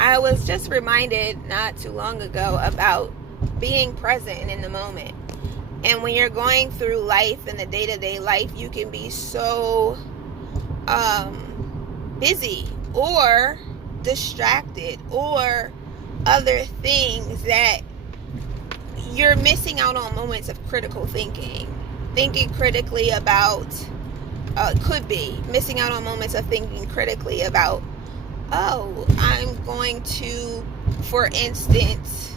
I was just reminded not too long ago about being present in the moment. And when you're going through life in the day-to-day life, you can be so busy or distracted or other things that you're missing out on moments of critical thinking critically about could be missing out on moments of thinking critically about, oh, I'm going to, for instance,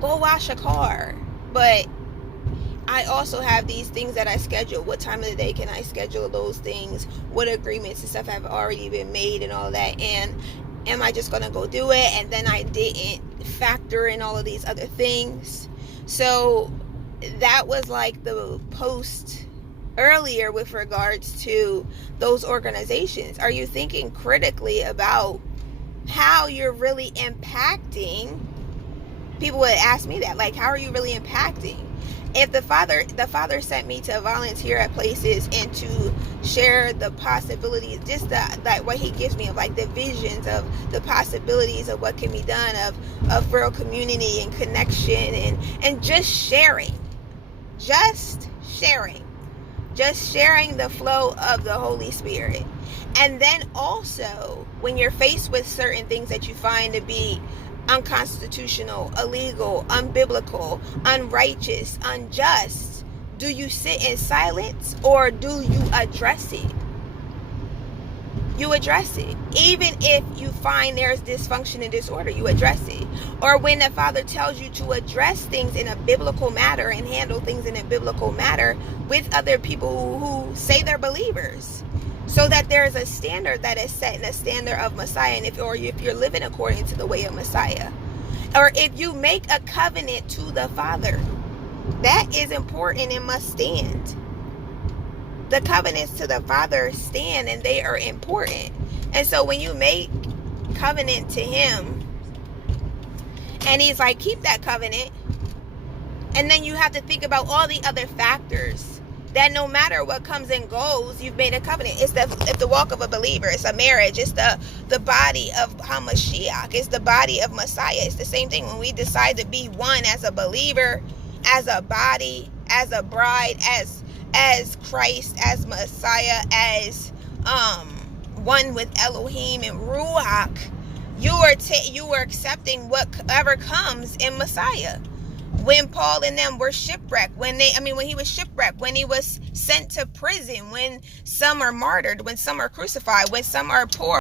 go wash a car, but I also have these things that I schedule. What time of the day can I schedule those things? What agreements and stuff have already been made and all that? And am I just going to go do it? And then I didn't factor in all of these other things. So that was like the post earlier with regards to those organizations. Are you thinking critically about how you're really impacting? People would ask me that, like, how are you really impacting? If the father sent me to volunteer at places and to share the possibilities, just that what he gives me of like the visions of the possibilities of what can be done, of real community and connection and just sharing the flow of the Holy Spirit. And then also when you're faced with certain things that you find to be unconstitutional, illegal, unbiblical, unrighteous, unjust, do you sit in silence or do you address it? You address it. Even if you find there's dysfunction and disorder, you address it. Or when the Father tells you to address things in a biblical manner and handle things in a biblical manner with other people who say they're believers, so that there is a standard that is set in a standard of Messiah, and if you're living according to the way of Messiah, or if you make a covenant to the Father, that is important and must stand. The covenants to the Father stand and they are important. And so when you make covenant to Him, and He's like, keep that covenant, and then you have to think about all the other factors that no matter what comes and goes, you've made a covenant. It's the walk of a believer. It's a marriage. It's the body of HaMashiach. It's the body of Messiah. It's the same thing when we decide to be one as a believer, as a body, as a bride, as Christ, as Messiah, as one with Elohim and Ruach. You are accepting whatever comes in Messiah. When Paul and them were shipwrecked, when he was shipwrecked, when he was sent to prison, when some are martyred, when some are crucified, when some are poor.